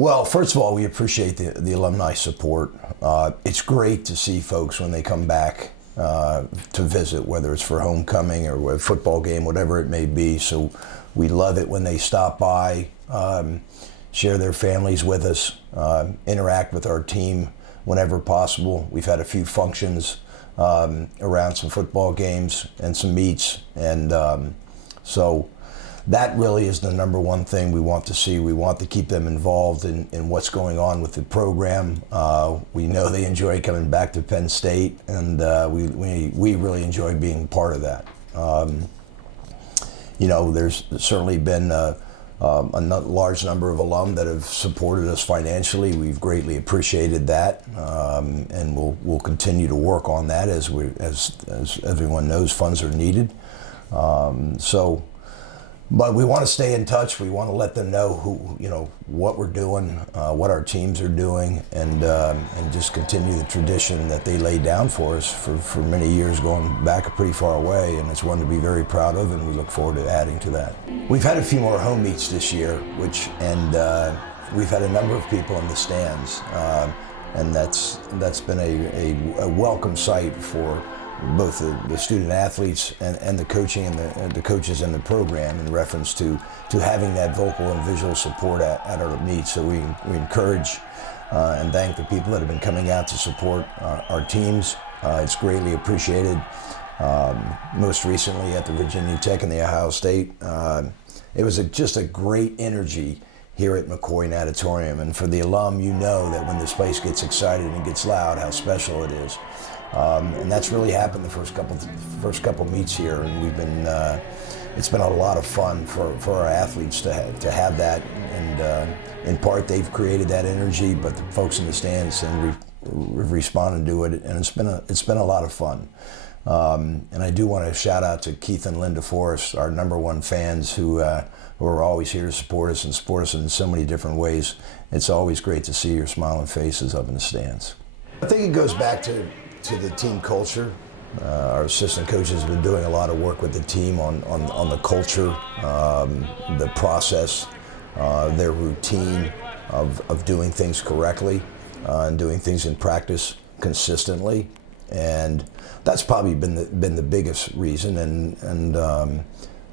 Well, first of all, we appreciate the alumni support. It's great to see folks when they come back to visit, whether it's for homecoming or a football game, whatever it may be. So we love it when they stop by, share their families with us, interact with our team whenever possible. We've had a few functions around some football games and some meets, and so that really is the number one thing we want to see. We want to keep them involved in what's going on with the program. We know they enjoy coming back to Penn State, and we really enjoy being part of that. There's certainly been a large number of alum that have supported us financially. We've greatly appreciated that, and we'll continue to work on that as everyone knows, funds are needed. But we want to stay in touch. We want to let them know what we're doing, what our teams are doing, and just continue the tradition that they laid down for us for many years, going back pretty far away. And it's one to be very proud of, and we look forward to adding to that. We've had a few more home meets this year, and we've had a number of people in the stands, and that's been a welcome sight for both the student athletes and the coaching and the coaches in the program, in reference to having that vocal and visual support at our meets. So we encourage and thank the people that have been coming out to support our teams. It's greatly appreciated. Most recently at the Virginia Tech and the Ohio State, it was just a great energy here at McCoy Natatorium. And for the alum, you know that when this place gets excited and gets loud, how special it is. And that's really happened the first couple meets here, and it's been a lot of fun for our athletes to have that, and in part they've created that energy, but the folks in the stands and responded to it, and it's been a lot of fun. And I do want to shout out to Keith and Linda Forrest, our #1 fans, who are always here to support us and support us in so many different ways. It's always great to see your smiling faces up in the stands. I think it goes back to the team culture. Our assistant coaches have been doing a lot of work with the team on the culture, the process, their routine of doing things correctly and doing things in practice consistently. And that's probably been the biggest reason, and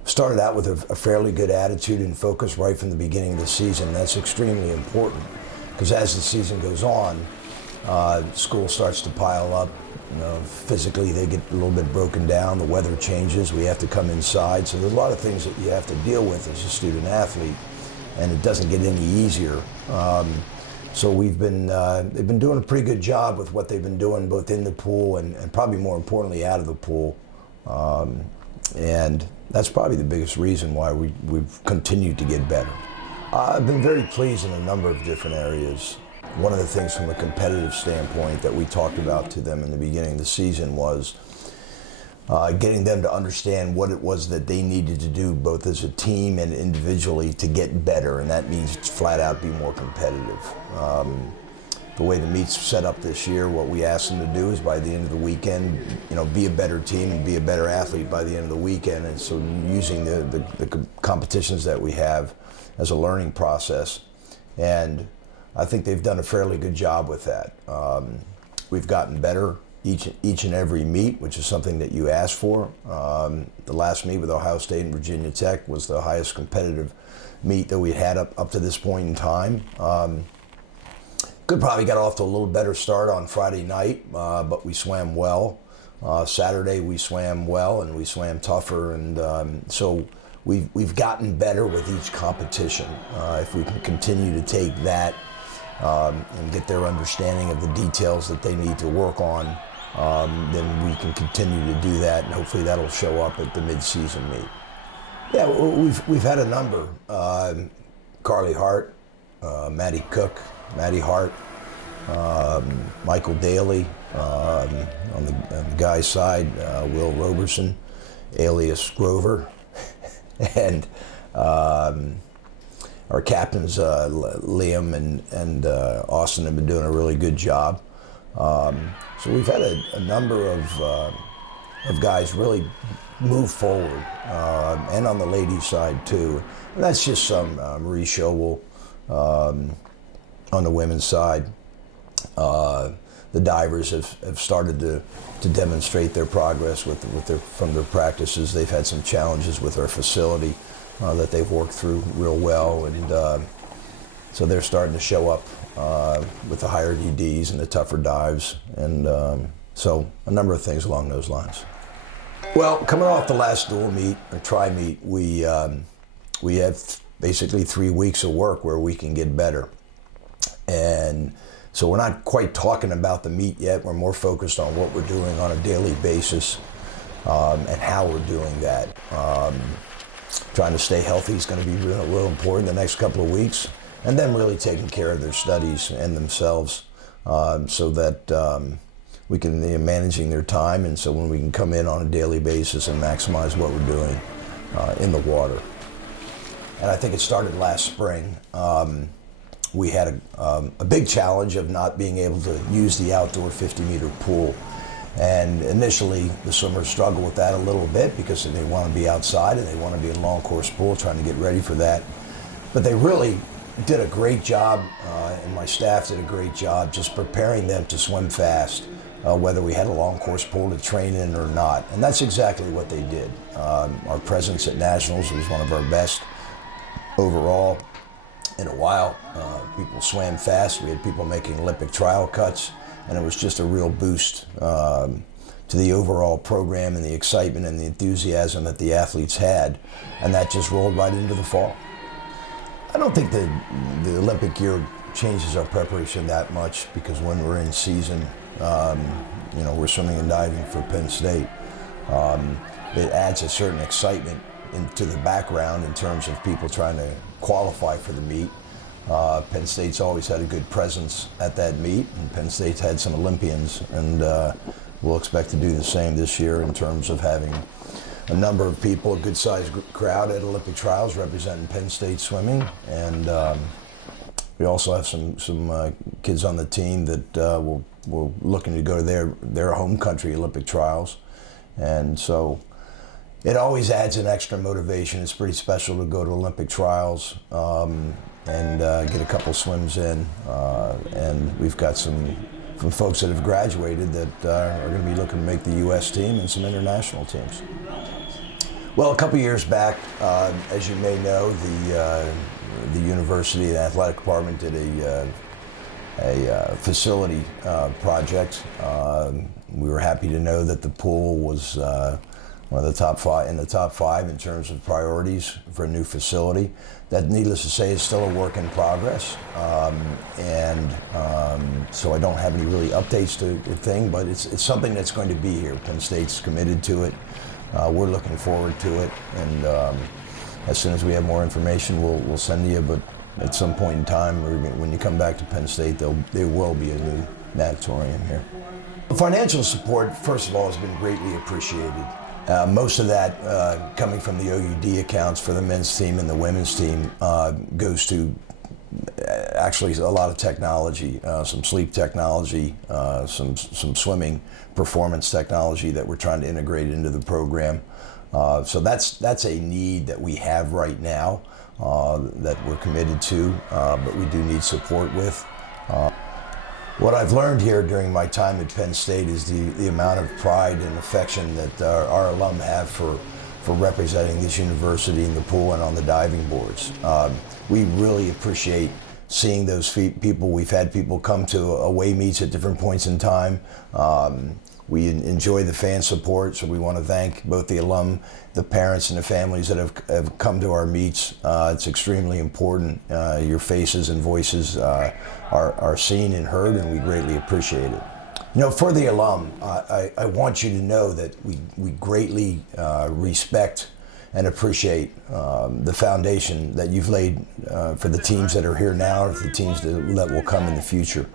started out with a fairly good attitude and focus right from the beginning of the season. That's extremely important, because as the season goes on, school starts to pile up. Physically they get a little bit broken down, the weather changes, we have to come inside. So there's a lot of things that you have to deal with as a student athlete, and it doesn't get any easier. So they've been doing a pretty good job with what they've been doing, both in the pool and probably more importantly out of the pool. And that's probably the biggest reason why we've continued to get better. I've been very pleased in a number of different areas. One of the things from a competitive standpoint that we talked about to them in the beginning of the season was getting them to understand what it was that they needed to do, both as a team and individually, to get better, and that means flat out be more competitive. The way the meet's set up this year, what we asked them to do is by the end of the weekend, be a better team and be a better athlete by the end of the weekend. And so using the competitions that we have as a learning process, and I think they've done a fairly good job with that. We've gotten better each and every meet, which is something that you asked for. The last meet with Ohio State and Virginia Tech was the highest competitive meet that we had up to this point in time. Could probably got off to a little better start on Friday night, but we swam well. Saturday we swam well, and we swam tougher, and so we've gotten better with each competition. If we can continue to take that and get their understanding of the details that they need to work on, then we can continue to do that, and hopefully that'll show up at the mid-season meet. Yeah, we've had a number. Carly Hart, Maddie Cook, Maddie Hart, Michael Daly, on the guy's side, Will Roberson, alias Grover, and our captains, Liam and Austin, have been doing a really good job. So we've had a number of guys really move forward, and on the ladies' side too. And that's just some. Marie Schobel, on the women's side. The divers have started to demonstrate their progress from their practices. They've had some challenges with our facility that they've worked through real well, and so they're starting to show up with the higher DDs and the tougher dives, and so a number of things along those lines. Well, coming off the last dual meet or tri meet, we have basically 3 weeks of work where we can get better, and so we're not quite talking about the meet yet. We're more focused on what we're doing on a daily basis and how we're doing that. Trying to stay healthy is going to be real important the next couple of weeks, and then really taking care of their studies and themselves so that we can be managing their time, and so when we can come in on a daily basis and maximize what we're doing in the water. And I think it started last spring. We had a big challenge of not being able to use the outdoor 50-meter pool. And initially, the swimmers struggle with that a little bit because they want to be outside and they want to be in long course pool, trying to get ready for that. But they really did a great job, and my staff did a great job just preparing them to swim fast, whether we had a long course pool to train in or not. And that's exactly what they did. Our presence at Nationals was one of our best overall in a while. People swam fast. We had people making Olympic trial cuts, and it was just a real boost to the overall program and the excitement and the enthusiasm that the athletes had, and that just rolled right into the fall. I don't think the Olympic year changes our preparation that much, because when we're in season, we're swimming and diving for Penn State. It adds a certain excitement into the background in terms of people trying to qualify for the meet. Penn State's always had a good presence at that meet, and Penn State's had some Olympians, and we'll expect to do the same this year in terms of having a number of people, a good-sized crowd at Olympic trials representing Penn State swimming, and we also have some kids on the team that we're looking to go to their home country Olympic trials, and so it always adds an extra motivation. It's pretty special to go to Olympic trials and get a couple swims in. And we've got some folks that have graduated that are going to be looking to make the U.S. team and some international teams. Well, a couple years back, as you may know, the university, the athletic department did a facility project. We were happy to know that the pool was one of the top five in terms of priorities for a new facility. That, needless to say, is still a work in progress, so I don't have any really updates to the thing, but it's something that's going to be here. Penn State's committed to it. We're looking forward to it, and as soon as we have more information, we'll send you. But at some point in time, when you come back to Penn State, there will be a new natatorium here. The financial support, first of all, has been greatly appreciated. Most of that coming from the OUD accounts for the men's team and the women's team goes to actually a lot of technology, some sleep technology, some swimming performance technology that we're trying to integrate into the program. So that's a need that we have right now that we're committed to, but we do need support with. What I've learned here during my time at Penn State is the amount of pride and affection that our alum have for representing this university in the pool and on the diving boards. We really appreciate seeing those people. We've had people come to away meets at different points in time. We enjoy the fan support, so we want to thank both the alum, the parents, and the families that have come to our meets. It's extremely important. Your faces and voices are seen and heard, and we greatly appreciate it. You know, for the alum, I want you to know that we greatly respect and appreciate the foundation that you've laid for the teams that are here now, or the teams that will come in the future.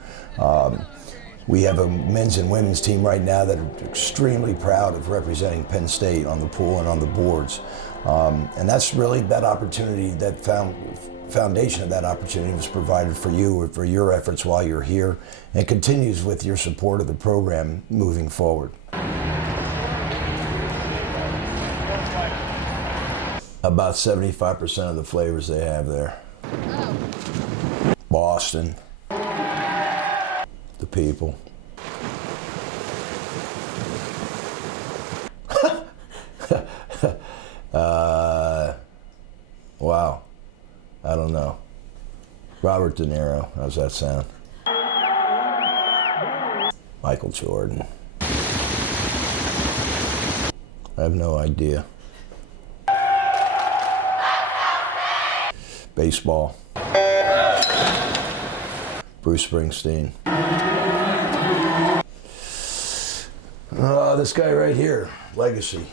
We have a men's and women's team right now that are extremely proud of representing Penn State on the pool and on the boards. And that's really that opportunity, that foundation of that opportunity was provided for you, for your efforts while you're here, and continues with your support of the program moving forward. About 75% of the flavors they have there. Boston, The people. Wow. I don't know. Robert De Niro. How's that sound? Michael Jordan. I have no idea. Baseball. Bruce Springsteen. This guy right here, Legacy.